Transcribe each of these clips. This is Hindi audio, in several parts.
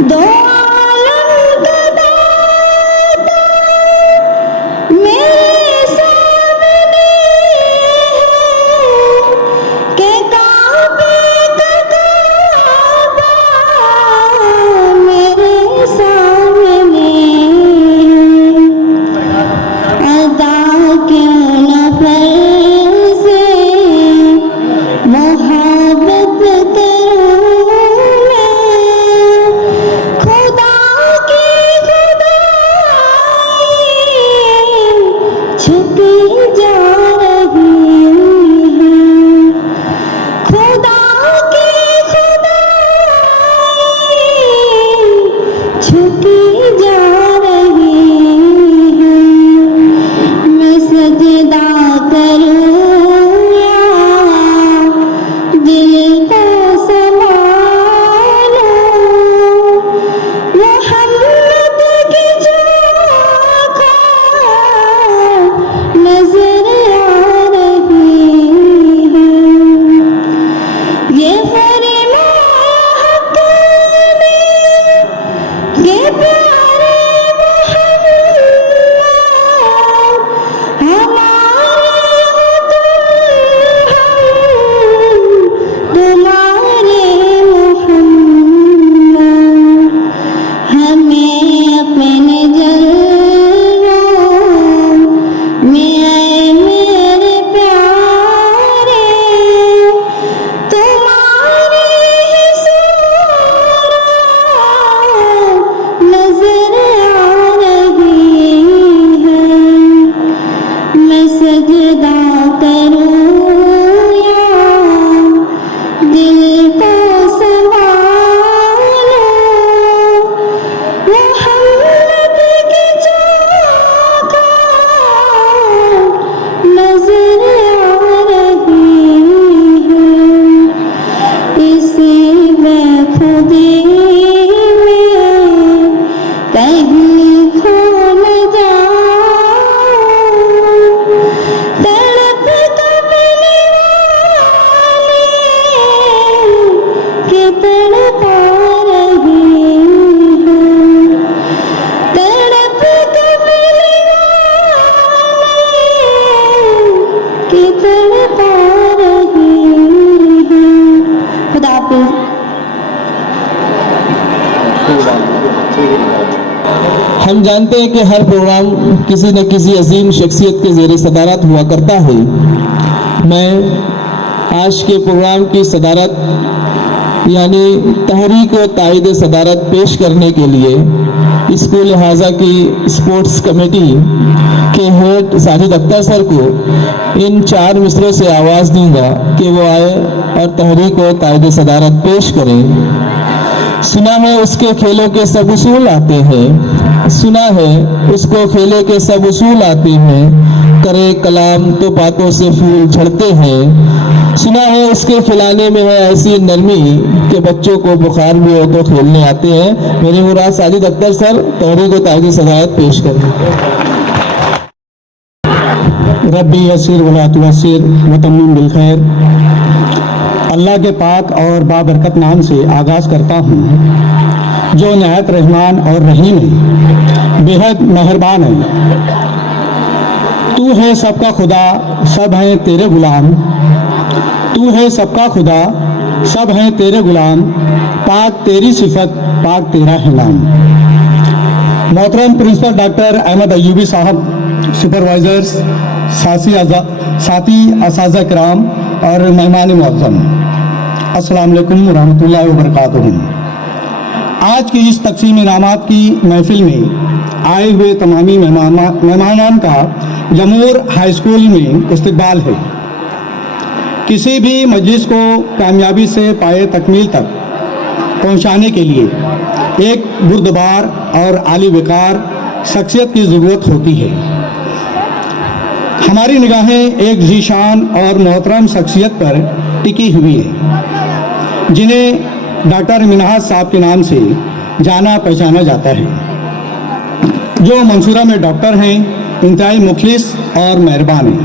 दो आलम का दाता मेरे सामने है के काबे का काबा मेरे सामने है। अदा क्यों न फर्ज़ मोहब्बत करूं मैं, खुदा की खुदाई छुपी जा रही है, खुदा की खुदाई छुपी जा रही है। मैं सजदा करूं या दिल को संभालूं, मोहम्मद की चौखा नजर आ रही है। ये फरमाया हक ने ये प्यारे मोहम्मद हमारे हो तुम, हम तुम्हारे मोहम्मद। हमें अपने जलवों में आए मेरे प्यारे, तुम्हारी ही सूरत नजर आ रही है। मैं सजदा करूं या दिल को संभालूं, मोहम्मद की चौखा नजर आ रही है। इसी बेखुदी में कहीं खो न जाऊं, तड़प कमली वाले के तड़पा रही है, तड़प कमली वाले के तड़पा रही है। खुदा हाफिज़। हम जानते हैं कि हर प्रोग्राम किसी न किसी अजीम शख्सियत के ज़ेर सदारत हुआ करता है। मैं आज के प्रोग्राम की सदारत यानी तहरीक व तायद सदारत पेश करने के लिए स्कूल हाजा की स्पोर्ट्स कमेटी के हेड साजिद अख्तर सर को इन 4 मिसरों से आवाज़ दूंगा कि वो आए और तहरीक व तायद सदारत पेश करें। सुना है उसके खेलों के सब उसूल आते हैं, सुना है उसको खेलों के सब उसूल आते हैं, करे कलाम तो बातों से फूल झड़ते हैं। सुना है उसके खिलाने में है ऐसी नरमी कि बच्चों को बुखार भी हो तो खेलने आते हैं। मेरे मुराद साजिद अख्तर सर तहरीक व तायद सदारत पेश करें। रब्बी यसीर वला तुअस्सिर व तम्मिम बिल खैर। अल्लाह के पाक और बाबरकत नाम से आगाज़ करता हूँ, जो नहायत रहमान और रहीम है, बेहद मेहरबान है। तू है सबका खुदा, सब हैं तेरे गुलाम। तू है सबका खुदा, सब हैं तेरे गुलाम। पाक तेरी सिफत, पाक तेरा है नाम। मोहतरम प्रिंसिपल डॉक्टर अहमद अय्यूबी साहब, सुपरवाइजर्स, साथी असाज़ा किराम और मेहमान मुअज़्ज़म, अस्सलाम वालेकुम व रहमतुल्लाहि व बरकातुहू। आज की इस तक़सीम इनामात की महफिल में आए हुए तमामी मेहमानान का जमूर हाई स्कूल में इस्तकबाल है। किसी भी मजलिस को कामयाबी से पाए तकमील तक पहुंचाने के लिए एक बुर्दबार और आली वक़ार शख्सियत की ज़रूरत होती है। हमारी निगाहें एक ज़ीशान और मोहतरम शख्सियत पर टिकी हुई है, जिन्हें डॉक्टर मिन्हाज साहब के नाम से जाना पहचाना जाता है, जो मंसूरा में डॉक्टर हैं, इंतहाई मुखलिस और मेहरबान हैं।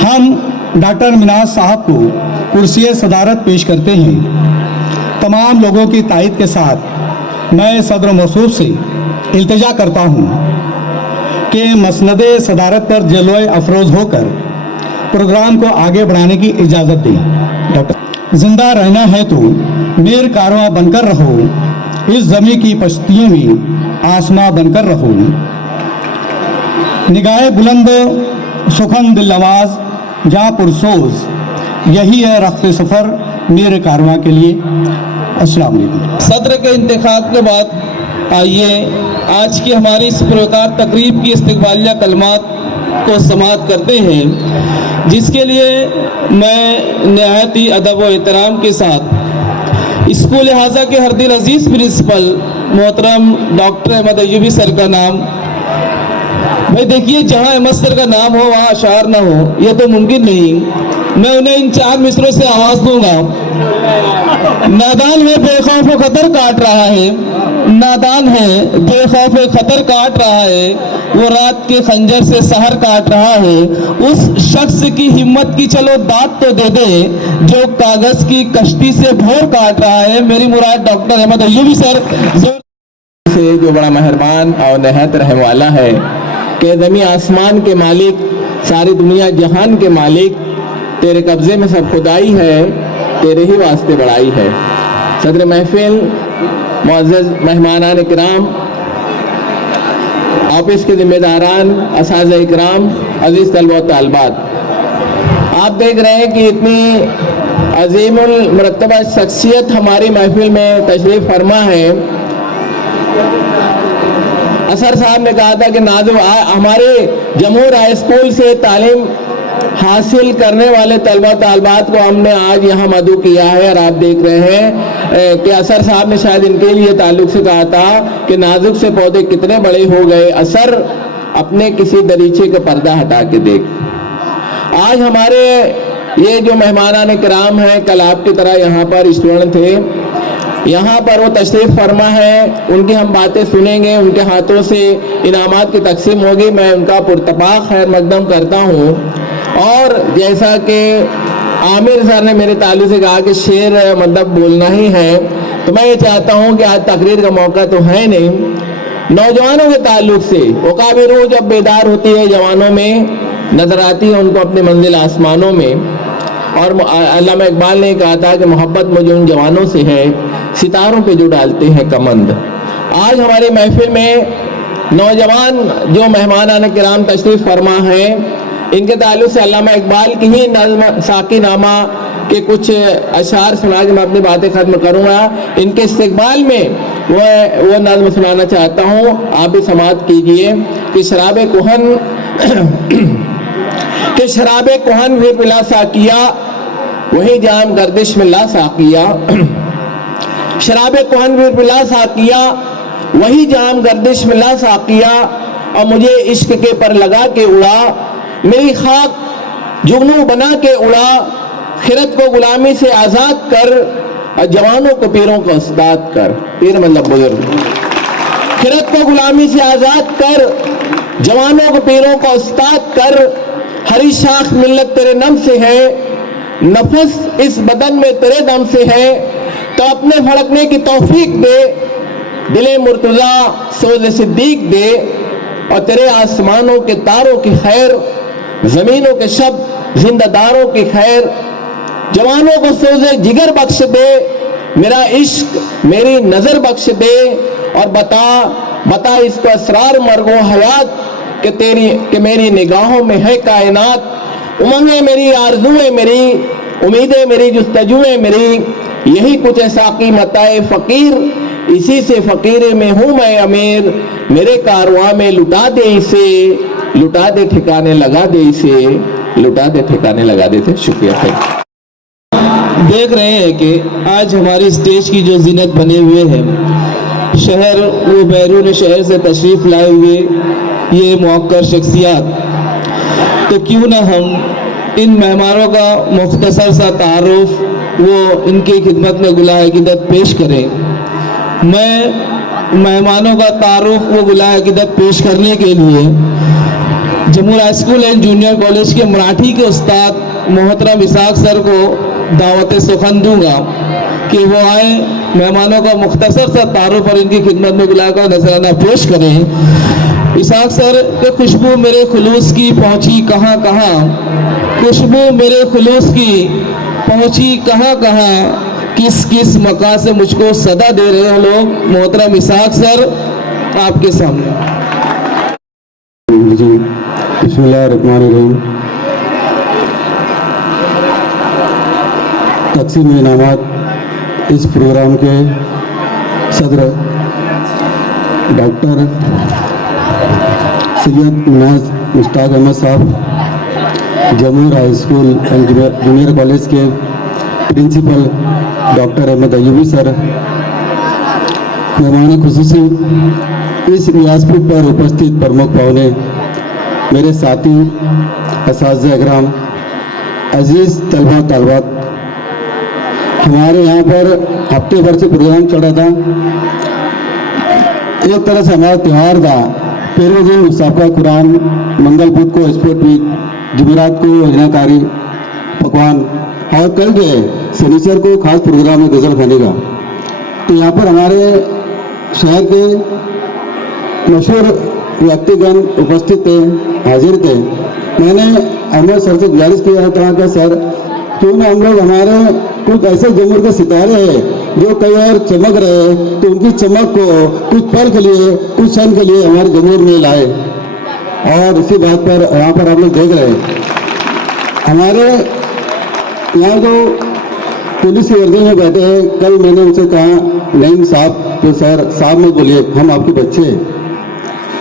हम डॉक्टर मिन्हाज साहब को कुर्सी सदारत पेश करते हैं। तमाम लोगों की तायद के साथ मैं सदर मसूद से इल्तिजा करता हूँ कि मसनद सदारत पर जलवे अफरोज़ होकर प्रोग्राम को आगे बढ़ाने की इजाज़त दें। डॉक्टर, जिंदा रहना है तो मीर कारवां बनकर रहो, इस ज़मी की पश्तियों में आसमां बनकर रहो। निगाह बुलंद सुखन दिल नवाज जहाँ पुरसोज, यही है रख्त सफ़र मीर कारवां के लिए। अस्सलाम वालेकुम। सदर के इंतखाब के बाद आइए आज की हमारी इस पुरस्कार तकरीब की इस्तकबालिया कलमात को समाअत करते हैं, जिसके लिए मैं नहायत ही अदब व एहतराम के साथ स्कूल हाजा के हर दिल अजीज़ प्रिंसिपल मोहतरम डॉक्टर अहमद अय्यूबी सर का नाम, भाई देखिए जहाँ अहमद सर का नाम हो वहाँ अशार ना हो, यह तो मुमकिन नहीं। मैं उन्हें इन 4 मिसरों से आवाज़ दूंगा। नादान है बेखौफ खतर काट रहा है, नादान है बेखौफ खतर काट रहा है, वो रात के खंजर से सहर काट रहा है। उस शख्स की हिम्मत की चलो दाद तो दे दे जो कागज की कश्ती से भोर काट रहा है। मेरी मुराद डॉक्टर अहमद अय्यूबी सर से जो बड़ा मेहरबान और नहायत रहने वाला है कि ज़मीन आसमान के मालिक, सारी दुनिया जहान के मालिक, तेरे कब्ज़े में सब खुदाई है, तेरे ही वास्ते बड़ाई है। सदर महफिल, मुअज़्ज़ज़ मेहमानान इकराम, ऑफिस के जिम्मेदारान, असातिज़ा इकराम, अजीज़ तलबा व तालिबात, आप देख रहे हैं कि इतनी अजीमुल मुरत्तबा शख्सियत हमारी महफिल में तशरीफ़ फरमा है। असर साहब ने कहा था कि नाज़िम हमारे जमूर हाई स्कूल से तालीम हासिल करने वाले तलबा तालबात को हमने आज यहाँ मदऊ किया है, और आप देख रहे हैं कि असर साहब ने शायद इनके लिए ताल्लुक से कहा था कि नाजुक से पौधे कितने बड़े हो गए, असर अपने किसी दरीचे का पर्दा हटा के देख। आज हमारे ये जो मेहमानान किराम हैं, कल आपकी तरह यहाँ पर स्टूडेंट थे, यहाँ पर वो तशरीफ़ फरमा है, उनकी हम बातें सुनेंगे, उनके हाथों से इनामात की तकसीम होगी। मैं उनका पुरतपाक खैर मकदम करता हूँ। और जैसा कि आमिर सर ने मेरे ताल्लुक से कहा कि शेर मतलब बोलना ही है, तो मैं ये चाहता हूँ कि आज तकरीर का मौका तो है नहीं, नौजवानों के ताल्लुक से वो काफ़ी रूह जब बेदार होती है, जवानों में नजर आती है उनको अपनी मंजिल आसमानों में। और अल्लामा इकबाल ने कहा था कि मोहब्बत मुझे उन जवानों से है सितारों पे जो डालते हैं कमंद। आज हमारी महफिल में नौजवान जो मेहमानान किराम तशरीफ़ फरमा है, इनके ताल्लुक से अल्लामा इकबाल की ही नज़्म साकी नामा के कुछ अशार सुना के मैं अपनी बातें ख़त्म करूँगा। इनके इस्तकबाल में वो नज़्म सुनाना चाहता हूँ, आप भी समाअत कीजिए कि शराबे कुहन भी पिला साकिया, वही जाम गर्दिश में ला साकिया। शराबे कुहन भी पिला साकिया, वही जाम गर्दिश में ला साकिया, और मुझे इश्क के पर लगा के उड़ा, मेरी खाक जुगनू बना के उड़ा। खिरत को गुलामी से आज़ाद कर, और जवानों को पीरों का उस्ताद कर। पीर मतलब बुजुर्ग। खिरत को गुलामी से आज़ाद कर, जवानों को पीरों का उस्ताद कर। हरी शाख मिल्लत तेरे नम से है, नफस इस बदन में तेरे दम से है, तो अपने फड़कने की तौफीक दे। दिले मुर्तज़ा सोज़ सिद्दीक दे, और तेरे आसमानों के तारों की खैर, ज़मीनों के शब जिंदादारों की खैर। जवानों को सोज़े जिगर बख्श दे, मेरा इश्क मेरी नज़र बख्श दे। और बता इसको असरार मर्गो हयात कि मेरी निगाहों में है कायनात। उमंगें मेरी, आरज़ुएं मेरी, उम्मीदें मेरी, जुस्तजुएं मेरी, यही कुछ है साकी मताए फ़कीर, इसी से फ़कीर में हूँ मैं अमीर। मेरे कारवां में लुटा दे इसे, लुटा दे ठिकाने लगा दे इसे, लुटा दे ठिकाने लगा दे इसे। शुक्रिया। देख रहे हैं कि आज हमारी स्टेज की जो जीनत बने हुए हैं, शहर वो बैरून शहर से तशरीफ़ लाए हुए ये मौक़र शख्सियात, तो क्यों ना हम इन मेहमानों का मुख्तसर सा तारुफ वो इनकी खिदमत में गुलाह क़िदत पेश करें। मैं मेहमानों का तारुफ वो गुलाह क़िदत पेश करने के लिए Jamur high school and junior college के मराठी के उस्ताद मोहतरम इसाक सर को दावत सुखन दूंगा कि वो आए मेहमानों का मुख्तसर सा तारुफ और इनकी खिदमत में बुलाकर नजराना पेश करें। इसाक सर के खुशबू मेरे खुलूस की पहुंची कहाँ कहाँ, खुशबू मेरे खुलूस की पहुंची कहाँ कहाँ, किस किस मकान से मुझको सदा दे रहे हैं लोग। मोहतरम इसाक सर आपके सामने। जी बिस्मिल्लाहिर्रहमानिर्रहीम। तकसीम इनामात इस प्रोग्राम के सदर डॉक्टर सैयद मिनाज मुश्ताक अहमद साहब, Jamur high school and junior college के principal doctor Ahmad Ayubi sir, मेहमान खुसूसी इस व्यासपीठ पर उपस्थित प्रमुख पाहुने, मेरे साथी असातिज़ा इकराम, अजीज़ तलबा तालबात, हमारे यहाँ पर हफ्ते भर से प्रोग्राम चल रहा था। एक तरह से हमारा त्यौहार था। पहले दिन मुसाफा कुरान, मंगल बुध को स्पोर्ट वीक, जुमेरात को योजनाकारी पकवान और कल जो है शनिचर को खास प्रोग्राम है गजल खाने का। तो यहाँ पर हमारे शहर के मशहूर व्यक्तिगण उपस्थित थे, हाजिर थे। मैंने अहमद सर से गुजारिश किया था कि सर क्यों ना हम लोग हमारे कुछ ऐसे जमूर के सितारे हैं जो कई बार चमक रहे हैं, तो उनकी चमक को कुछ पल के लिए, कुछ क्षण के लिए हमारे जमूर में लाए। और इसी बात पर यहाँ पर आप लोग देख रहे हैं, हमारे यहाँ जो पुलिस की वर्दी में बैठे हैं, कल मैंने उनसे कहा नहीं साहब, तो सर साहब ने बोलिए हम आपके बच्चे हैं।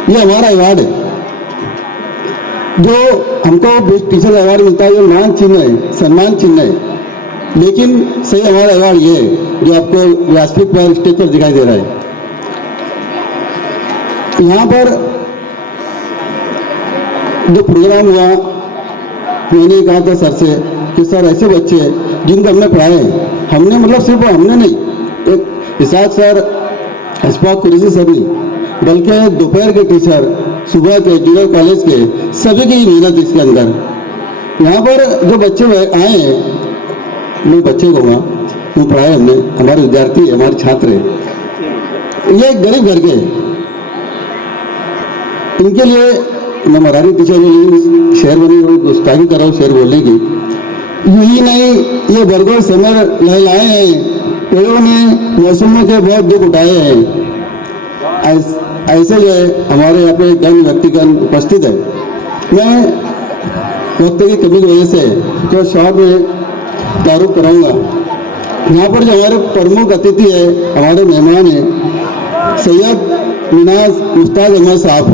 ये हमारा अवार्ड है जो हमको बेस्ट टीचर अवार्ड मिलता है, ये मान चिन्ह है, सम्मान चिन्ह है। लेकिन सही हमारा अवार्ड ये है जो आपको व्यासपीठ पर स्टेज पर दिखाई दे रहा है। यहाँ पर जो प्रोग्राम हुआ, मैंने कहा था सर से कि सर ऐसे बच्चे जिनको हमने पढ़ाए हैं, हमने मतलब सिर्फ हमने नहीं, एक इसाक सर, अशफाक कुरैशी सर नहीं, बल्कि दोपहर के टीचर, सुबह के जूनियर कॉलेज के, सभी की मेहनत इसके अंदर। यहाँ पर जो बच्चे आए हैं, मैं बच्चे कहूँगा, वो पढ़ाए हमने, हमारे विद्यार्थी, हमारे छात्र हैं। ये गरीब घर के, इनके लिए मैं मराठी टीचर में शेर बनी गुस्ताखी कर रहा हूँ शेर बोलने की। यही नहीं, ये बरगोर समर लहलाए हैं, पेड़ों ने मौसमों के बहुत दुख उठाए हैं। ऐसे जो है हमारे यहाँ पे गण व्यक्तिगण उपस्थित है। मैं वक्त की कमी की वजह से तो शॉर्ट में तारुफ कराऊंगा। यहाँ पर जो हमारे प्रमुख अतिथि है, हमारे मेहमान हैं सैयद मिनाज मुश्ताक अहमद साहब।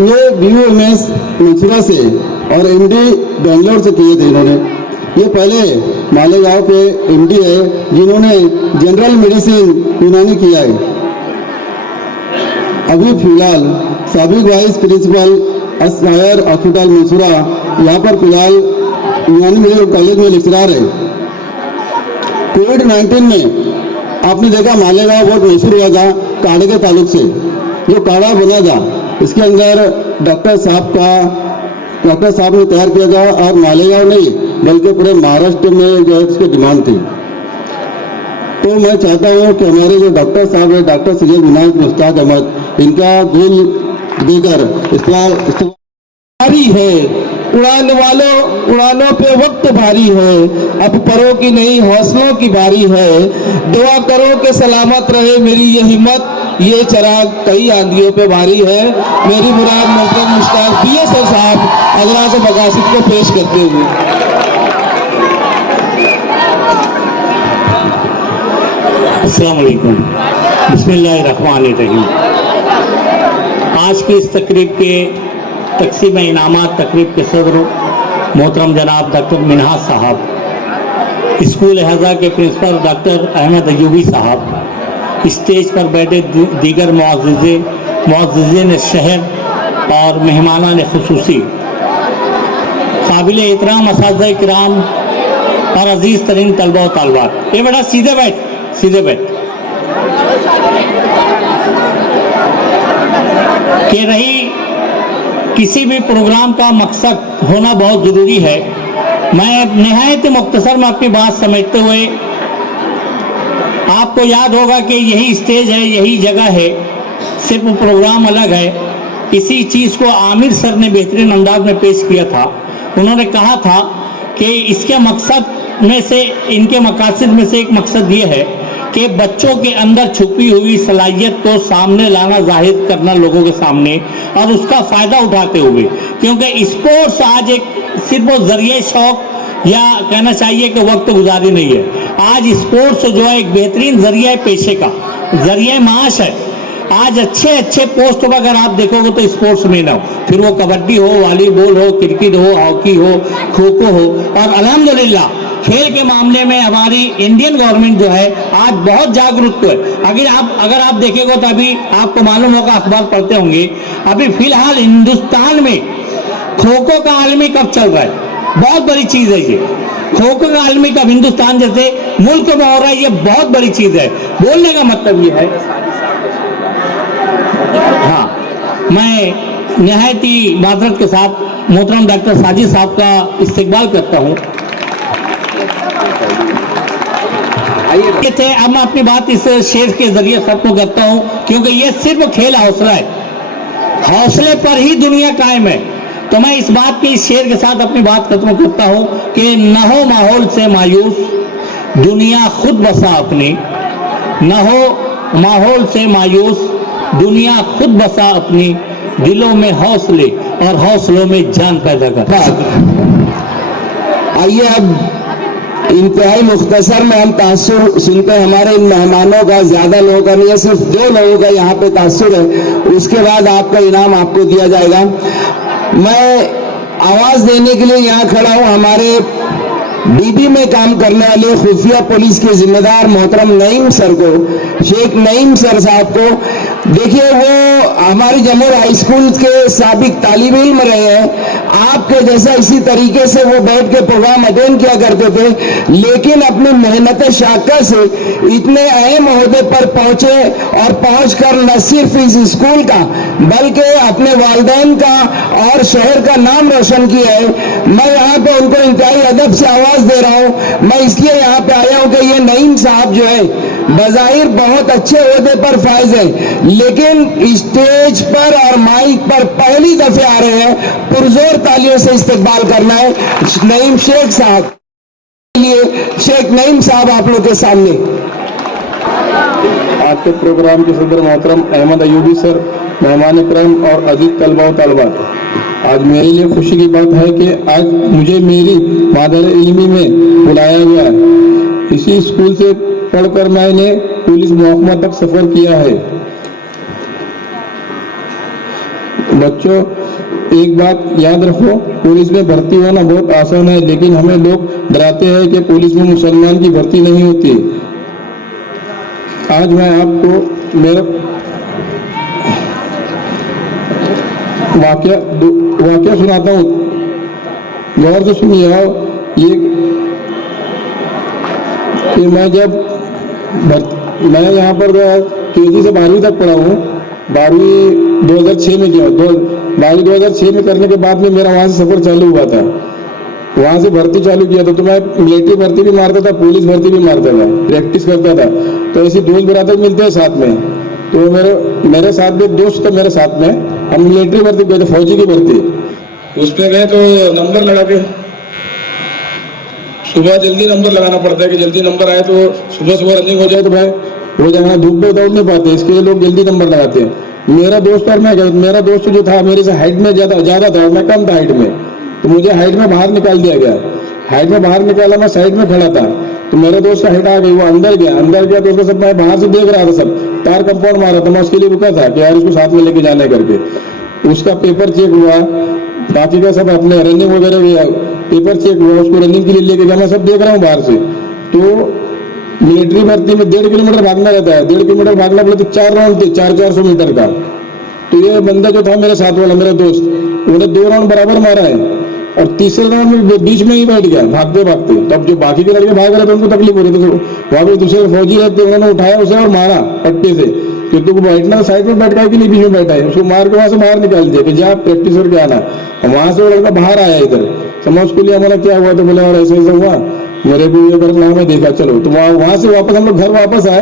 ये BUMS मंसूरा से और MD बेंगलोर से किए थे इन्होंने। ये पहले मालेगांव के MD है जिन्होंने जनरल मेडिसिन यूनानी किया है। अभी फिलहाल साबिक vice principal higher hospital Mansura, यहाँ पर फिलहाल यूनानी मेडिकल कॉलेज में लेक्चरर है। कोविड-19 में आपने देखा मालेगांव बहुत मशहूर हुआ था काढ़े के ताल्लुक से। जो काढ़ा बना था इसके अंदर डॉक्टर साहब ने तैयार किया था, और मालेगांव नहीं बल्कि पूरे महाराष्ट्र में जो है उसकी डिमांड थी। तो मैं चाहता हूँ कि हमारे जो डॉक्टर साहब है, डॉक्टर सैयद मिनाज मुश्ताक अहमद, इनका दिल देकर भारी है। उड़ानों पे वक्त भारी है, अब परों की नहीं हौसलों की बारी है। दुआ करो कि सलामत रहे मेरी ये हिम्मत, ये चराग कई आंधियों पे भारी है। मेरी मुराद मोहतरम मुश्ताक PSR साहब हज़रात मकासिद को पेश करते हुए। अस्सलाम वालेकुम, बिस्मिल्लाहिर्रहमानिर्रहीम। आज की इस तकरीब के तकसीम इनामात तकरीब के सदर मोहतरम जनाब डॉक्टर मिनहाज साहब, स्कूल हज़ा के प्रिंसिपल डॉक्टर अहमद अयूबी साहब, स्टेज पर बैठे दीगर मुअज़्ज़िज़ीन शहर और मेहमानान खुसूसी, काबिल एहतराम असातिज़ा इकराम और अजीज़ तरीन तलबा व तालबात। ये बेटा सीधे बैठ कि रही किसी भी प्रोग्राम का मकसद होना बहुत ज़रूरी है। मैं निहायत मुख्तसर में अपनी बात समेटते हुए आपको याद होगा कि यही स्टेज है, यही जगह है, सिर्फ प्रोग्राम अलग है। इसी चीज़ को आमिर सर ने बेहतरीन अंदाज में पेश किया था। उन्होंने कहा था कि इसके मकसद में से, इनके मकासद में से एक मकसद ये है कि बच्चों के अंदर छुपी हुई सलाहियत को सामने लाना, जाहिर करना लोगों के सामने, और उसका फ़ायदा उठाते हुए, क्योंकि स्पोर्ट्स आज एक सिर्फ वो जरिए शौक या कहना चाहिए कि वक्त गुजारी नहीं है। आज स्पोर्ट्स जो है एक बेहतरीन जरिया है, पेशे का जरिया माश है। आज अच्छे अच्छे पोस्ट पर अगर आप देखोगे तो स्पोर्ट्स में ना हो, फिर वो कबड्डी हो, वॉलीबॉल हो, क्रिकेट हो, हॉकी हो, खो खो हो। और अल्हम्दुलिल्लाह खेल के मामले में हमारी इंडियन गवर्नमेंट जो है आज बहुत जागरूक है। अगर आप देखेंगे तो अभी आपको मालूम होगा, अखबार पढ़ते होंगे, अभी फिलहाल हिंदुस्तान में खो खो का आलमी कप चल रहा है। बहुत बड़ी चीज है ये, खो खो का आलमी कप हिंदुस्तान जैसे मुल्क में हो रहा है, ये बहुत बड़ी चीज है। बोलने का मतलब ये है, हाँ, मैं निहायत ही माजरत के साथ मोहतरम डॉक्टर साजिद साहब का इस्तकबाल करता हूँ। ये थे, अब मैं अपनी बात इस शेर के जरिए खत्म करता हूँ, क्योंकि ये सिर्फ खेल हौसला है, हौसले पर ही दुनिया कायम है। तो मैं इस बात के, इस शेर के साथ अपनी बात खत्म करता हूँ कि न हो माहौल से मायूस, दुनिया खुद बसा अपनी। न हो माहौल से मायूस, दुनिया खुद बसा अपनी, दिलों में हौसले और हौसलों में जान पैदा कर। आइए अब इंतहाई मुख्तसर में हम तासुर सुनते हैं हमारे इन मेहमानों का। ज्यादा लोगों का नहीं है, सिर्फ 2 लोगों का यहाँ पे तासुर है। उसके बाद आपका इनाम आपको दिया जाएगा। मैं आवाज देने के लिए यहाँ खड़ा हूँ हमारे डीबी में काम करने वाले खुफिया पुलिस के जिम्मेदार मोहतरम नईम सर को, शेख नईम सर साहब को। देखिए, वो हमारी जमूर हाई स्कूल के साबिक तालिब इल्म रहे हैं। आपके जैसा इसी तरीके से वो बैठ के प्रोग्राम अटेंड किया करते थे, लेकिन अपनी मेहनत शाका से इतने अहम ओहदे पर पहुंचे और पहुंचकर न सिर्फ इस स्कूल का बल्कि अपने वालिदैन का और शहर का नाम रोशन किया है। मैं यहाँ पे उनको इंतहाई अदब से आवाज दे रहा हूँ। मैं इसलिए यहाँ पे आया हूँ कि ये नईम साहब जो है बज़ाहिर बहुत अच्छे ओहदे पर फायज है, लेकिन स्टेज पर और माइक पर पहली दफे आ रहे हैं। पुरजोर तालियों से इस्तकबाल करना है नईम शेख साहब के लिए। शेख नईम साहब आप लोग के सामने। आज के प्रोग्राम के सदर मोहतरम अहमद अयूबी सर, मेहमान इकराम और अजीज तलबा व तालिबात, आज मेरे लिए खुशी की बात है कि आज मुझे मेरी मादर इल्मी में बुलाया गया है। इसी स्कूल से पढ़कर मैंने पुलिस महकमा तक सफर किया है। बच्चों, एक बात याद रखो, पुलिस में भर्ती होना बहुत आसान है, लेकिन हमें लोग डराते हैं कि पुलिस में मुसलमान की भर्ती नहीं होती। आज मैं आपको मेरा वाक्य सुनाता हूँ, गौर से सुनिए। ये कि मैं यहाँ पर केजी से 12वीं तक पढ़ा हूँ। 12वीं 2006 में किया। 12वीं 2006 में करने के बाद में मेरा वहाँ से सफर चालू हुआ था, वहाँ से भर्ती चालू किया था। तो मैं मिलिट्री भर्ती भी मारता था, पुलिस भर्ती भी मारता था, प्रैक्टिस करता था। तो ऐसे दोस्त बराबर मिलते हैं साथ में। तो मेरे साथ में दोस्त था, मेरे साथ में हम मिलिट्री भर्ती गए थे, फौजी की भर्ती। उसमें गए तो नंबर लगा के सुबह जल्दी नंबर लगाना पड़ता है कि जल्दी नंबर आए तो सुबह सुबह रनिंग हो जाए तो भाई वो जाना, धूप में दौड़ नहीं पाते, इसके लिए लोग जल्दी नंबर लगाते हैं। मेरा दोस्त और मैं गया, मेरा दोस्त जो था मेरे से हाइट में ज्यादा था और मैं कम था हाइट में, तो मुझे हाइट में बाहर निकाल दिया गया। हाइट में बाहर निकाला, मैं साइड में खड़ा था, तो मेरे दोस्त का हाइट आ गई, वो अंदर गया तो उसको सब मैं बाहर से देख रहा था, सब तार कंपाउंड मारा था। मैं उसके लिए रुका था कि यार इसको साथ में लेके जाने करके। उसका पेपर चेक हुआ, बाकी का सब अपने रनिंग वगैरह पेपर चेक हुआ, उसको रनिंग के लिए लेके गया। मैं सब देख रहा हूँ बाहर से। तो मिलिट्री भर्ती में 1.5 किलोमीटर भागना रहता है, 1.5 किलोमीटर भागना बोले तो 4 राउंड थे, 400 मीटर का। तो ये बंदा जो था मेरे साथ वाला, मेरा दोस्त, उन्होंने 2 राउंड बराबर मारा है और तीसरे राउंड में बीच में ही बैठ गया भागते भागते। तब जो बाकी के लड़के भाग रहे थे उनको तकलीफ हो रही थी, वहां पे दूसरे फौजी रहते, उन्होंने उठाया उसे और मारा पट्टे से, क्योंकि वो बैठना साइड में बैठा है कि नहीं, बीच में बैठा है। उसको मार के वहां से बाहर निकाल दिया कि जा प्रैक्टिस करके आना। वहां से वो लड़का बाहर आया इधर, समझ के लिए हमारा क्या हुआ, तो बोले और ऐसे हुआ। मेरे को ये करना मैं देखा चलो, तो वहां से वापस हम लोग घर वापस आए।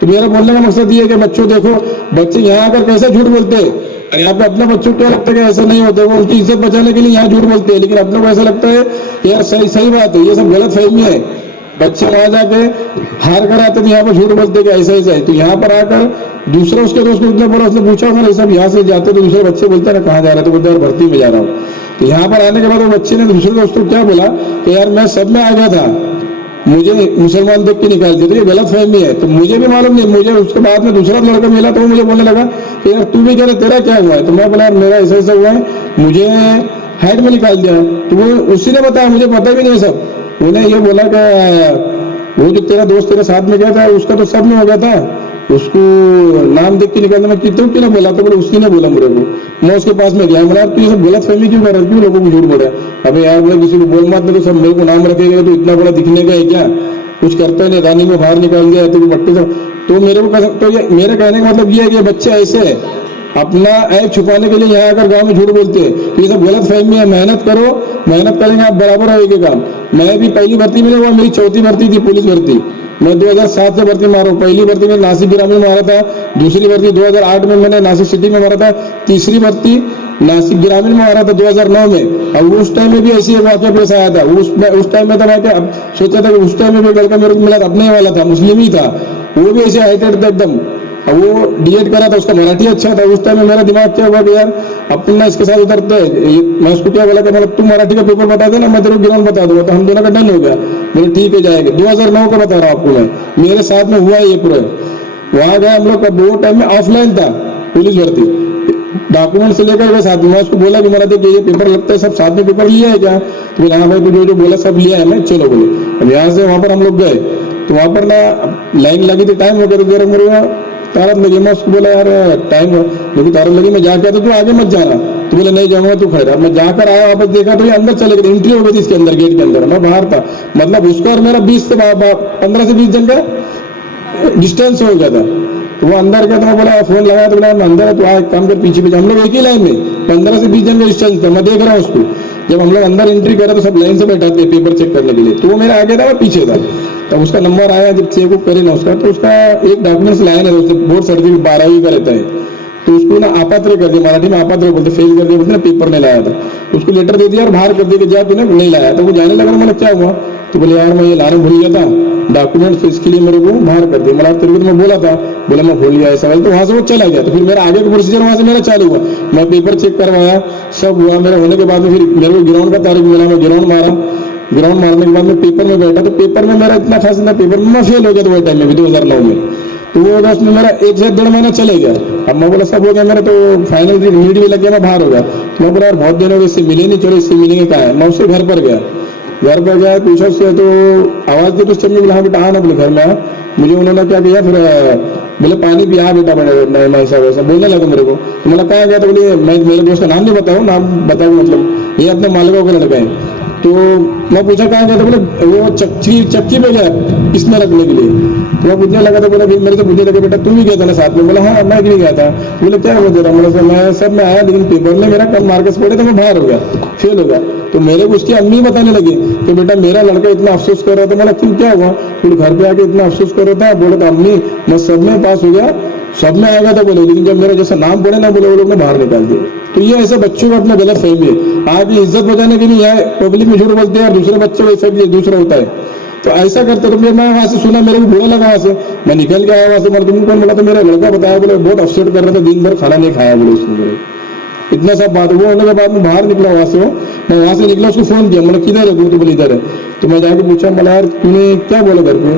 तो मेरा बोलने का मकसद ये है कि बच्चों देखो, बच्चे यहाँ आकर कैसे झूठ बोलते हैं, और यहाँ पे अपने बच्चों को क्या लगता है कि ऐसा नहीं होता, वो उनकी इज्जत बचाने के लिए यहाँ झूठ बोलते हैं, लेकिन अपने को ऐसा लगता है यार सही बात है, ये सब गलत फहमी है। बच्चे वहां जाके हार कर आते तो यहाँ पर झूठ बोलते कि ऐसा है, तो यहाँ पर आकर दूसरा उसके दोस्त को इतना बड़ा उसने पूछा होगा सब यहाँ से जाते तो दूसरे बच्चे बोलते हैं ना कहाँ जा रहा है, तो बोलते यार भर्ती में जा रहा हूँ। तो यहाँ पर आने के बाद वो बच्चे ने दूसरे दोस्तों को क्या बोला कि यार मैं सब में आ गया था, मुझे मुसलमान देख के निकाल दिया, तो ये गलत फहमी है। तो मुझे भी मालूम नहीं, मुझे उसके बाद में दूसरा लड़का मिला तो वो मुझे बोलने लगा कि यार तू भी कह रहा तेरा क्या हुआ है, तो मैं बोला यार मेरा ऐसा हुआ है, मुझे हेड में निकाल दिया। तो वो उसी ने बताया, मुझे पता भी नहीं सब। उन्हें ये बोला कि वो जो तेरा दोस्त तेरे साथ में गया था उसका तो सब में हो गया था, उसको नाम देख के निकालने में क्यों ना बोला, तो बोले उसी ने बोला मेरे को। मैं उसके पास में गया, बोला तू ये सब गलत फहमी क्यों कर रहा है, क्यों लोगों को झूठ बोल रहा है। अबे यार बोले किसी को बोल मत, तो सब मेरे को नाम रखेगा तो इतना बड़ा दिखने का है क्या, कुछ करता नहीं, रानी में बाहर निकाल दिया तो मट्टी से। तो मेरे को तो ये मेरे कहने का मतलब ये है कि बच्चे ऐसे है, अपना ऐप छुपाने के लिए यहाँ आकर गांव में झूठ बोलते हैं, तो ये सब गलत फहमी है। मेहनत करो, मेहनत करेंगे आप बराबर होएगा काम। मैं भी पहली भर्ती में हुआ, मेरी चौथी भर्ती थी पुलिस भर्ती, मैं 2007 से भर्ती मारा हूँ। पहली भर्ती में नासिक ग्रामीण में मारा था, दूसरी भर्ती 2008 में मैंने नासिक सिटी में मारा था, तीसरी भर्ती नासिक ग्रामीण में मारा था 2009 में। अब उस टाइम में भी ऐसी वाक्य पेश आया था, उस टाइम में तो मैं अब सोचा था कि उस टाइम में भी लड़का मेरे को मिला था, अपने वाला था, मुस्लिम ही था, वो भी ऐसे हाइटेड था एकदम। अब वो डीएड करा था, उसका मराठी अच्छा था। उस टाइम में मेरा दिमाग क्या हुआ कि यार अपना इसके साथ उतरते है। मैं उसको क्या बोला कि मतलब तू मराठी का पेपर बता देना, मैं तेरे को ग्राउंड बता दूंगा, तो हम दोनों का डन हो गया। बोले ठीक है जाएगा। 2009 का बता रहा हूँ आपको मैं, मेरे साथ में हुआ ये पूरा। वहां गया हम लोग, वो टाइम में ऑफलाइन था पुलिस भर्ती, डॉक्यूमेंट से लेकर गए साथ में। मैं उसको बोला कि मराठी के ये पेपर लगता है, सब साथ में पेपर लिया है क्या, तो बोला हाँ भाई तू जो बोला सब लिया है मैं, चलो बोले। अब यहाँ से वहां पर हम लोग गए, तो वहां पर ना लाइन लगी थी, टाइम हो गया, तो जरा मेरे तारत लगी। मैं उसको बोला यार टाइम लेकिन तारत लगी, मैं जाके आता, तू आगे मत जाना, तो बोले नहीं जाऊंगा तू खड़ा। मैं जाकर आया, वापस देखा तो ये अंदर चले गए, एंट्री हो गई थी इसके अंदर, गेट के अंदर, मैं बाहर था। मतलब उसका और मेरा 15 से 20 जन का डिस्टेंस हो गया था। तो वो अंदर गया, तो मैं बोला फोन लगाया, तो बोला मैं अंदर है, तो आ काम कर पीछे पीछे। हम लोग एक ही लाइन में 15 से 20 जन का डिस्टेंस था, मैं देख रहा हूँ उसको। जब हम लोग अंदर एंट्री करा तो सब लाइन से बैठा थे पेपर चेक करने के लिए, तो वो मेरा आगे था, मैं पीछे था। तब उसका नंबर आया, जब चेक करे ना उसका, तो उसका एक डॉक्यूमेंट्स लाया ना, उसने बोर्ड सर्टिफिकेट 12वीं का रहता है, तो उसको ना आपात्र कर दिया, मराठी में आपात्र बोलते, फेल कर दिया, बोलते ना पेपर नहीं लाया था, तो उसको लेटर दे दिया और बाहर कर दिया कि जा तूने नहीं लाया। तो वो जाने लगा, मतलब क्या हुआ, तो बोले यार मैं ये लाना भूल गया था डॉक्यूमेंट्स, इसके लिए मेरे को बाहर कर दिया। मतलब तेरे को तो मैं बोला था, बोला मैं भूल गया ऐसा। तो वहां से वो चला गया। तो फिर मेरा आगे का प्रोसीजर वहां से मेरा चालू हुआ, मैं पेपर चेक करवाया, सब हुआ मेरा। होने के बाद में फिर मेरे को ग्राउंड का तारीख मिला, मैं ग्राउंड मारा, ग्राउंड मारने के बाद में पेपर में बैठा, तो पेपर में मेरा इतना खास था, पेपर में मैं फेल हो गया था वो टाइम में भी 2009 में। तो वो दोस्त में मेरा 1 से 1.5 महीना चले गया। अब मैं बोला सब हो गया मेरा, तो फाइनल नीट भी लग गया, मैं बाहर हो गया। तो मैं बोला यार बहुत दिन हो गए, इससे मिले नहीं, चलो इससे मिलेंगे कहा है। मैं उससे घर पर गया, पूछा उससे, तो आवाज दी, तो चल बोला हाँ बेटा आना, बोले घर में आ। मुझे उन्होंने क्या किया, फिर बोले पानी पिया बेटा, बड़े ऐसा वैसा बोलने लगा मेरे को। तो मैंने कहा गया, तो बोले मैं मेरे दोस्त का नाम नहीं बताऊँ, नाम बताऊँ मतलब ये अपने मालिकों का लड़का है। तो मैं पूछा कहाँ गया, तो बोले वो चक्की पे गया इसमें रखने के लिए। तो मैं पूछने लगा, तो बोला मेरे से पूछने लगे बेटा तू भी गया था ना साथ में, बोला हाँ मैं भी गया था। बोले क्या हुआ तेरा, मैं सब में आया, लेकिन पेपर में मेरा कम मार्क्स पड़े तो मैं बाहर हो गया, फेल हो गया। तो मेरे को उसकी अम्मी बताने लगी कि बेटा मेरा लड़का इतना अफसोस कर रहा था। बोला क्यों क्या हुआ, फिर घर पे आके इतना अफसोस कर रहा था। बोले तो अम्मी मैं सब में पास हो गया, सब में आएगा था बोले, लेकिन जब मेरा जैसा नाम पड़े ना, बोले वो लोग ने बाहर निकाल दिया। तो ये ऐसे बच्चों को अपना गलत फहमी है, आज इज्जत बचाने के लिए यहाँ पब्लिक में झूठ बोलते हैं और दूसरे बच्चों का इफेक्ट दूसरा होता है। तो ऐसा करते, तो मैं वहां से सुना, मेरे को बुरा लगा, वहां से मैं निकल गया वहां से। मैं तुम कौन, बोला तो मेरा लड़का बताया, बोले बहुत अपसेट कर रहा था, दिन भर खाना नहीं खाया, बोले उसने इतना सब बात। वो होने के बाद में बाहर निकला वहां से, मैं वहां से निकला, उसको फोन किया, मैंने किधर है, तो बोले इधर है। तो मैं जाके पूछा, बोला यार तूने क्या बोला घर पे,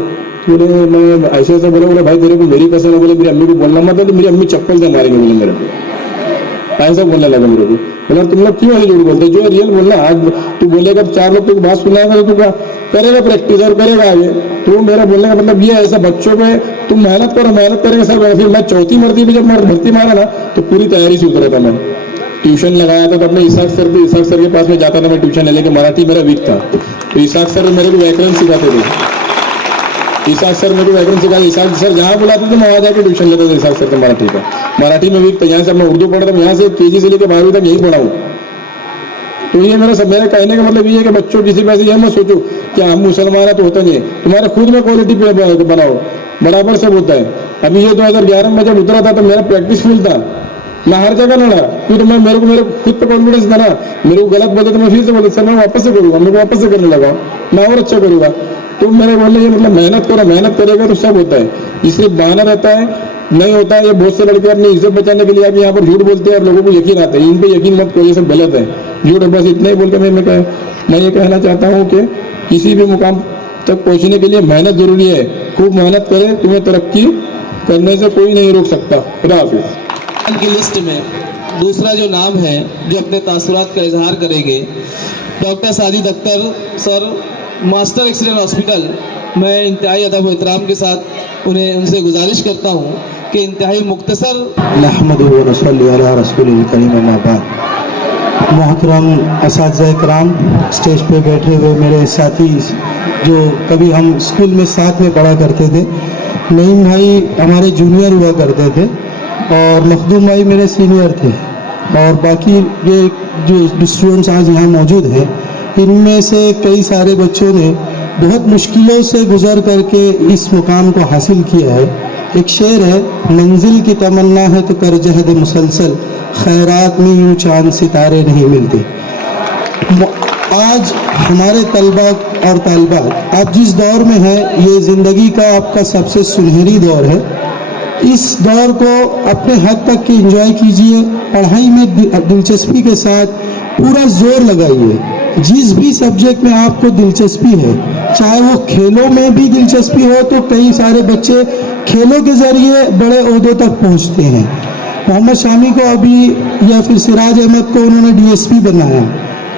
बोले मैं ऐसे ऐसा बोला। बोले भाई तेरे को मेरी कसम है, बोले मेरी अम्मी को बोलना मत है, तो मेरी अम्मी चप्पल से मारेंगे बोले मेरे को, ऐसा बोलने लगा मेरे को। बोला तुम लोग क्यों ऐसे झूठ बोलते, जो रियल बोलना। आज तू बोलेगा 4 लोग तुझे बात सुनाएगा, तो तू करेगा प्रैक्टिस और करेगा आगे। तो मेरा बोलने का मतलब ये ऐसा बच्चों पे तुम मेहनत करो, मेहनत करेंगे सब। फिर मैं चौथी भर्ती में जब भर्ती मारा ना, तो पूरी तैयारी से उतरा था। मैं ट्यूशन लगाया था, तो अपने इसाक सर के पास में जाता था मैं ट्यूशन लेने के। मराठी मेरा वीक था, तो इसाक सर मेरे को व्याकरण सिखाते थे। इसाक सर मेरे को व्याकरण सिखाते, इसाक सर जहाँ बुलाते थे मैं वहाँ जाके ट्यूशन लेता था। इसाक सर तो मराठी का, मराठी में वीक था। यहाँ से मैं उर्दू पढ़ा था, यहाँ से केजी से लेकर 12वीं तक यही पढ़ा हूँ। तो ये मेरे कहने का मतलब ये है कि बच्चों किसी वैसे ये मत सोचो कि हम मुसलमान है तो होता नहीं है, तुम्हारे खुद में क्वालिटी पे बनाओ, बराबर सब होता है। अभी ये 2011 में जब उतरा था तो मेरा प्रैक्टिस फुल था, मैं हर जगह लड़ा, फिर मैं मेरे खुद पे कॉन्फिडेंस था ना, मेरे को गलत बोले तो मैं फिर से बोलता सर मैं वापस से करूंगा, मेरे को वापस से करने लगा, मैं और अच्छा करूंगा। तो मेरे बोलने ये मतलब मेहनत करो, मेहनत करेगा तो सब होता है, ये सिर्फ बहाना रहता है नहीं होता है। ये बहुत से लड़के अपनी इज्जत बचाने के लिए आप यहाँ पर झूठ बोलते हैं और लोगों को यकीन आता है, इन पे यकीन मत करो, ये सब गलत है, झूठ। बस इतना ही बोल के मैं ये कहना चाहता हूँ कि किसी भी मुकाम तक पहुँचने के लिए मेहनत जरूरी है, खूब मेहनत करें, तुम्हें तरक्की करने से कोई नहीं रोक सकता। खुदा हाफिज़। की लिस्ट में दूसरा जो नाम है जो अपने तासुरात का इजहार करेंगे, doctor Sajid Akhtar sir, master accident hospital. मैं इंतहाई अदब व एहतराम के साथ उनसे गुजारिश करता हूँ कि इंतहाई मुख्तसर नहमदुहु व नसल्ली अला रसूलिल करीम अम्मा बाद। मोहतरम असातिज़ा इकराम, स्टेज पे बैठे हुए मेरे साथी जो कभी हम स्कूल में साथ में पढ़ा करते थे, नईम भाई हमारे जूनियर हुआ करते थे और मखदूम भाई मेरे सीनियर थे, और बाकी ये जो स्टूडेंट्स आज यहाँ मौजूद हैं, इनमें से कई सारे बच्चों ने बहुत मुश्किलों से गुजर करके इस मुकाम को हासिल किया है। एक शेर है, मंजिल की तमन्ना है तो कर जहद मुसलसल, खैरात में यूं चांद सितारे नहीं मिलते। आज हमारे तलबा और तालिबात, आप जिस दौर में हैं, ये ज़िंदगी का आपका सबसे सुनहरी दौर है। इस दौर को अपने हद तक के एंजॉय कीजिए, पढ़ाई में दिलचस्पी के साथ पूरा जोर लगाइए। जिस भी सब्जेक्ट में आपको दिलचस्पी है, चाहे वो खेलों में भी दिलचस्पी हो, तो कई सारे बच्चे खेलों के ज़रिए बड़े ओहदों तक पहुंचते हैं। मोहम्मद शामी को अभी या फिर सिराज अहमद को उन्होंने डीएसपी बनाया,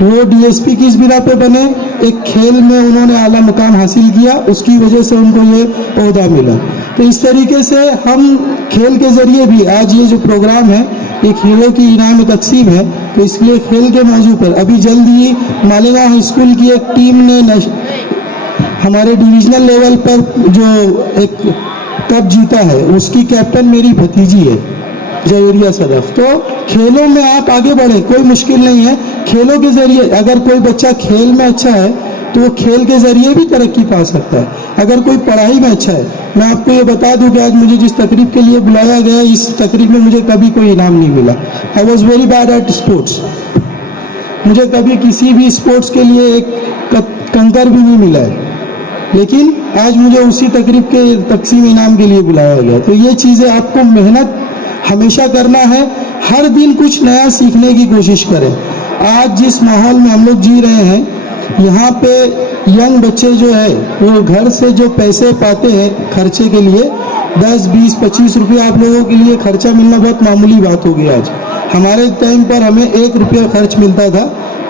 वो डीएसपी किस बिना पे बने? एक खेल में उन्होंने आला मुकाम हासिल किया, उसकी वजह से उनको ये ओहदा मिला। तो इस तरीके से हम खेल के ज़रिए भी, आज ये जो प्रोग्राम है ये खेलों की इनाम तकसीम है, तो इसलिए खेल के मौजू पर अभी जल्द ही मालेगांव हाई स्कूल की एक टीम ने हमारे डिवीजनल लेवल पर जो एक कप जीता है, उसकी कैप्टन मेरी भतीजी है जवेरिया सदफ। तो खेलों में आप आगे बढ़े, कोई मुश्किल नहीं है। खेलों के ज़रिए अगर कोई बच्चा खेल में अच्छा है तो वो खेल के ज़रिए भी तरक्की पा सकता है। अगर कोई पढ़ाई में अच्छा है, मैं आपको ये बता दूं कि आज मुझे जिस तकरीब के लिए बुलाया गया, इस तकरीब में मुझे कभी कोई इनाम नहीं मिला। I was very bad at sports, मुझे कभी किसी भी स्पोर्ट्स के लिए एक कंकर भी नहीं मिला है, लेकिन आज मुझे उसी तकरीब के तकसीम इनाम के लिए बुलाया गया। तो ये चीज़ें आपको मेहनत हमेशा करना है, हर दिन कुछ नया सीखने की कोशिश करें। आज जिस माहौल में हम लोग जी रहे हैं, यहाँ पे यंग बच्चे जो है वो घर से जो पैसे पाते हैं खर्चे के लिए, 10, 20, 25 रुपये आप लोगों के लिए खर्चा मिलना बहुत मामूली बात हो गई। आज हमारे टाइम पर हमें 1 रुपया खर्च मिलता था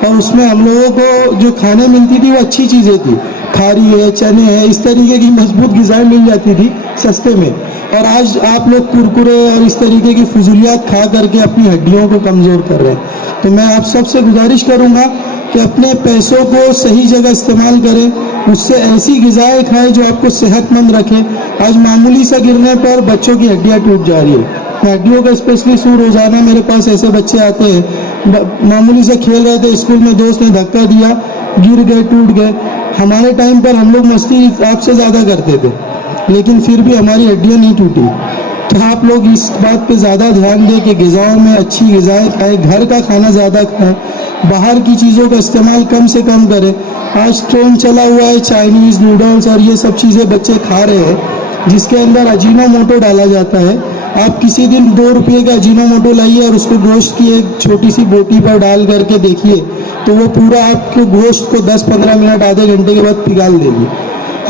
और उसमें हम लोगों को जो खाने मिलती थी वो अच्छी चीज़ें थी, खारी है, चने हैं, इस तरीके की मजबूत ग़िज़ाएं मिल जाती थी सस्ते में। और आज आप लोग कुरकुरे और इस तरीके की फजूलियात खा करके अपनी हड्डियों को कमज़ोर कर रहे हैं। तो मैं आप सबसे गुजारिश करूँगा कि अपने पैसों को सही जगह इस्तेमाल करें, उससे ऐसी ग़िज़ाएं खाएं जो आपको सेहतमंद रखें। आज मामूली सा गिरने पर बच्चों की हड्डियाँ टूट जा रही है। मैं हड्डियों का स्पेशलिस्ट हूँ, रोज़ाना मेरे पास ऐसे बच्चे आते हैं, मामूली से खेल रहे थे, स्कूल में दोस्त ने धक्का दिया, गिर गए, टूट गए। हमारे टाइम पर हम लोग मस्ती आपसे ज़्यादा करते थे, लेकिन फिर भी हमारी हड्डियाँ नहीं टूटी। तो आप लोग इस बात पे ज़्यादा ध्यान दें कि ग़िज़ाओं में अच्छी ग़िज़ाएँ खाएँ, घर का खाना ज़्यादा खाएँ, बाहर की चीज़ों का इस्तेमाल कम से कम करें। आज ट्रेंड चला हुआ है चाइनीज़ नूडल्स और ये सब चीज़ें बच्चे खा रहे हैं, जिसके अंदर अजीनोमोटो डाला जाता है। आप किसी दिन 2 रुपये का अजीनोमोटो लाइए और उसको गोश्त की एक छोटी सी बोटी पर डाल करके देखिए, तो वो पूरा आपके गोश्त को 10-15 मिनट, आधे घंटे के बाद पिघाल देगी।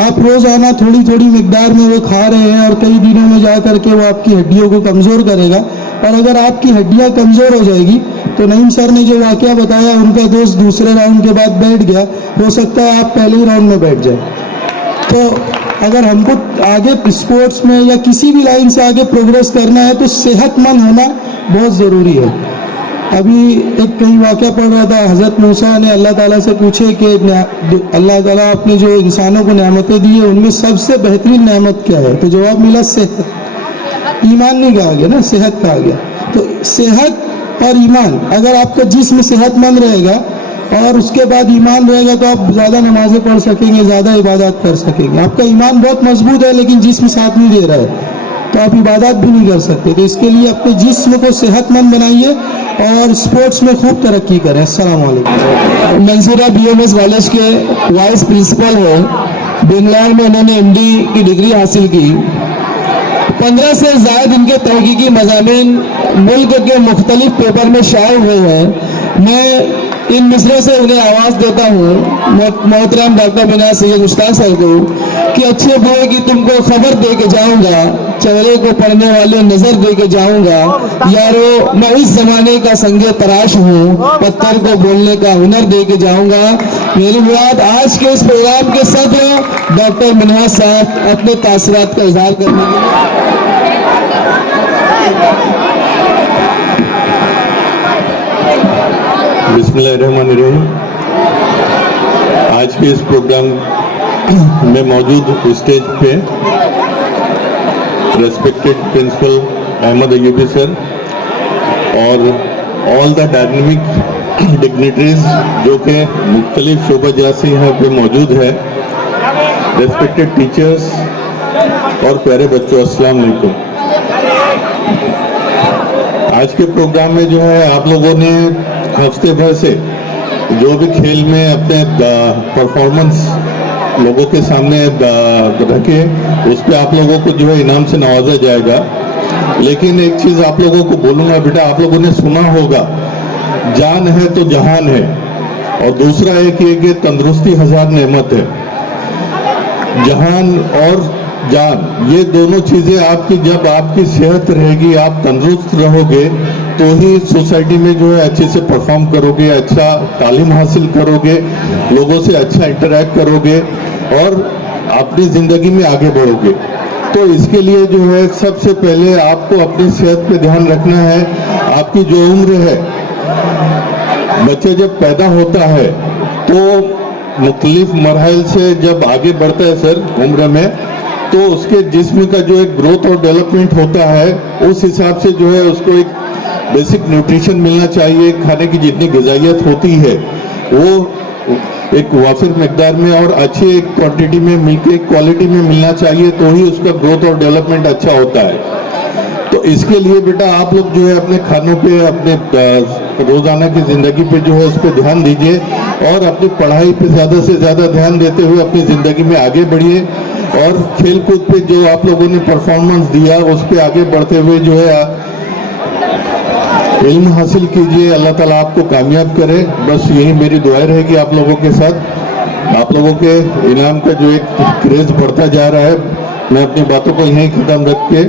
आप रोज़ाना थोड़ी थोड़ी मिकदार में वो खा रहे हैं और कई दिनों में जा करके वो आपकी हड्डियों को कमज़ोर करेगा। और अगर आपकी हड्डियाँ कमज़ोर हो जाएगी तो नईम सर ने जो वाक़या बताया, उनका दोस्त दूसरे राउंड के बाद बैठ गया, हो सकता है आप पहले ही राउंड में बैठ जाए। तो अगर हमको आगे स्पोर्ट्स में या किसी भी लाइन से आगे प्रोग्रेस करना है तो सेहतमंद होना बहुत ज़रूरी है। अभी एक कहीं वाक़या पढ़ रहा था, हज़रत मूसा ने अल्लाह ताला से पूछे कि अल्लाह ताला आपने जो इंसानों को नेमतें दी है उनमें सबसे बेहतरीन नेमत क्या है? तो जवाब मिला सेहत। ईमान नहीं कहा गया ना, सेहत कहा गया। तो सेहत और ईमान, अगर आपका जिस्म सेहतमंद रहेगा और उसके बाद ईमान रहेगा तो आप ज़्यादा नमाजें पढ़ सकेंगे, ज़्यादा इबादत कर सकेंगे। आपका ईमान बहुत मजबूत है लेकिन जिस्म साथ नहीं दे रहा है तो आप इबादत भी नहीं कर सकते। तो इसके लिए अपने जिस्म को सेहतमंद बनाइए और स्पोर्ट्स में खूब तरक्की करें। अस्सलाम वालेकुम। मंसूरा BMS कॉलेज के वाइस प्रिंसिपल हैं। इंग्लैंड में उन्होंने MD की डिग्री हासिल की। 15 से ज़्यादा इनके तहकीकी मज़ामीन मुल्क के मुख्तलिफ पेपर में शाये हुए हैं। मैं इन मिसरों से उन्हें आवाज़ देता हूँ मोहतरम डॉक्टर मिन्हाज सैयद मुश्ताक सर को कि अच्छे बुरे की तुमको खबर दे के जाऊँगा, चेहरे को पढ़ने वाले नजर दे के जाऊंगा। यारो मैं इस जमाने का संगे तराश हूँ, पत्थर को बोलने का हुनर दे के जाऊंगा। मेरी मुराद आज के इस प्रोग्राम के सदर डॉक्टर मिन्हाज साहब अपने तासरात का इजहार करने के लिए। बिस्मिल्लाहिर्रहमानिर्रहीम। आज के इस प्रोग्राम में मौजूद स्टेज पे respected principal Ahmad Ayubi sir और ऑल द डायनेमिक डिग्निटरीज जो कि मुख्तलिफ शोबा से यहाँ पे मौजूद है, रेस्पेक्टेड टीचर्स और प्यारे बच्चों, अस्सलाम वालेकुम। आज के प्रोग्राम में जो है आप लोगों ने हफ्ते भर से जो भी खेल में अपने परफॉर्मेंस लोगों के सामने रखे, उस पर आप लोगों को जो है इनाम से नवाजा जाएगा। लेकिन एक चीज आप लोगों को बोलूंगा बेटा, आप लोगों ने सुना होगा जान है तो जहान है, और दूसरा एक ये कि तंदुरुस्ती हजार नेमत है। जहान और जान ये दोनों चीजें आपकी, जब आपकी सेहत रहेगी, आप तंदुरुस्त रहोगे तो ही सोसाइटी में जो है अच्छे से परफॉर्म करोगे, अच्छा तालीम हासिल करोगे, लोगों से अच्छा इंटरेक्ट करोगे और अपनी जिंदगी में आगे बढ़ोगे। तो इसके लिए जो है सबसे पहले आपको अपनी सेहत पे ध्यान रखना है। आपकी जो उम्र है, बच्चा जब पैदा होता है तो मुख्तलिफ मरहल से जब आगे बढ़ता है सर उम्र में, तो उसके जिस्म का जो एक ग्रोथ और डेवलपमेंट होता है, उस हिसाब से जो है उसको एक बेसिक न्यूट्रिशन मिलना चाहिए। खाने की जितनी ग़िज़ाइयत होती है वो एक वाफिर मकदार में और अच्छी एक क्वांटिटी में मिलके क्वालिटी में मिलना चाहिए, तो ही उसका ग्रोथ और डेवलपमेंट अच्छा होता है। तो इसके लिए बेटा आप लोग जो है अपने खानों पे, अपने रोज़ाना की ज़िंदगी पे जो है उस पर ध्यान दीजिए और अपनी पढ़ाई पे ज़्यादा से ज़्यादा ध्यान देते हुए अपनी ज़िंदगी में आगे बढ़िए। और खेल कूद पे जो आप लोगों ने परफॉर्मेंस दिया उस पर आगे बढ़ते हुए जो है इल्म हासिल कीजिए। अल्लाह ताला आपको कामयाब करे, बस यही मेरी दुआ रहेगी आप लोगों के साथ। आप लोगों के इनाम का जो एक क्रेज बढ़ता जा रहा है, मैं अपनी बातों को यहीं खत्म रख के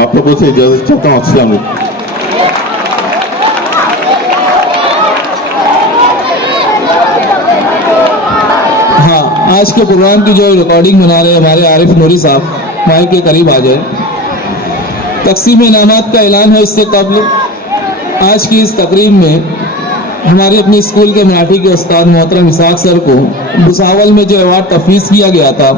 आप लोगों से इजाजत चाहता हूँ। अस्सलाम वालेकुम। हाँ, आज के प्रोग्राम की जो रिकॉर्डिंग बना रहे हमारे आरिफ नूरी साहब, माइक के करीब आ जाए। तकसीम इनामात का ऐलान है, इससे कबल आज की इस तकरीब में हमारे अपने स्कूल के मराठी के उस्ताद मोहतरम इसाक सर को भुसावल में जो अवार्ड तफवीज़ किया गया था,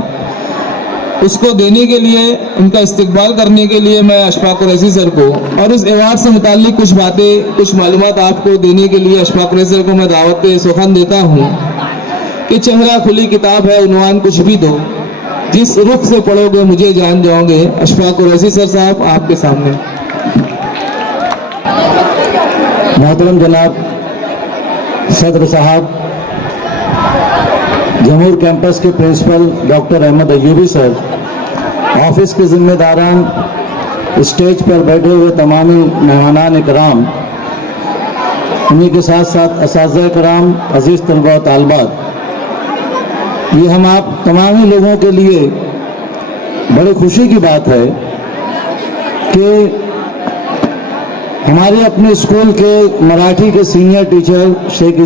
उसको देने के लिए, उनका इस्तकबाल करने के लिए मैं अशफाक कुरैशी सर को और उस अवार्ड से मुताल्लिक कुछ बातें, कुछ मालूमात आपको देने के लिए अशफाक कुरैशी सर को मैं दावत सुखन देता हूँ कि चेहरा खुली किताब है, उन्वान कुछ भी दो, जिस रुख से पढ़ोगे मुझे जान जाओगे। अशफाक कुरैशी सर साहब आपके सामने। मोहतरम जनाब सदर साहब, जमूर कैंपस के principal doctor Ahmad Ayubi sir, office के जिम्मेदारान, स्टेज पर बैठे हुए तमाम मेहमानान इकराम, उन्हीं के साथ साथ असातिज़ा इकराम, अजीज़ तलबा और तालिबात, ये हम आप तमाम लोगों के लिए बड़ी खुशी की बात है कि हमारे अपने स्कूल के मराठी के senior teacher Shaikh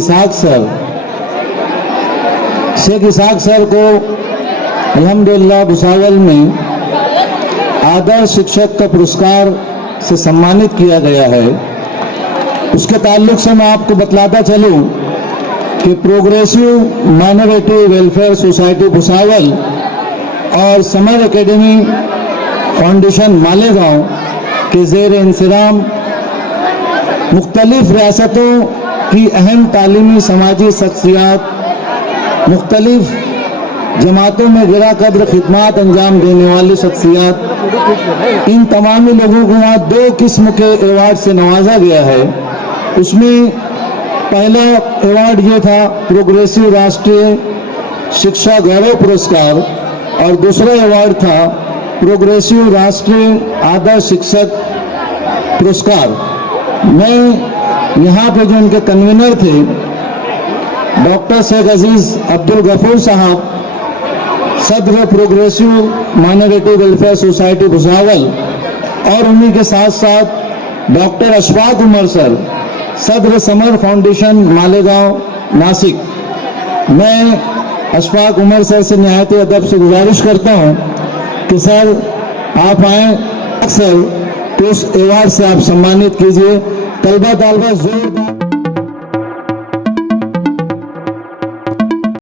Ishaq sir को अल्हम्दुलिल्लाह भुसावल में आदर्श शिक्षक का पुरस्कार से सम्मानित किया गया है। उसके ताल्लुक से मैं आपको बतलाता चलूं कि progressive minority welfare society Bhusawal और समर एकेडमी फाउंडेशन मालेगांव के ज़ेर इंतज़ाम मुख्तलिफ रियासतों की अहम तालीमी समाजी शख्सियात, मुख्तलिफ जमातों में गिरा कद्र खिदमात अंजाम देने वाली शख्सियात, इन तमामी लोगों को आज 2 किस्म के अवार्ड से नवाजा गया है। उसमें पहला अवार्ड ये था प्रोग्रेसिव राष्ट्रीय शिक्षा गौरव पुरस्कार और दूसरा अवार्ड था प्रोग्रेसिव राष्ट्रीय आदर्श शिक्षक पुरस्कार। मैं यहाँ पे जो इनके कन्वीनर थे डॉक्टर शेख अजीज अब्दुल गफूर साहब, सदर progressive minority welfare society Bhusawal, और उन्हीं के साथ साथ डॉक्टर अशफाक उमर सर, सदर समर फाउंडेशन मालेगांव नासिक। मैं अशफाक उमर सर से निहायत अदब से गुजारिश करता हूं कि सर आप आए, सर तो उस अवार्ड से आप सम्मानित कीजिए। तलबा तालबा जोरदार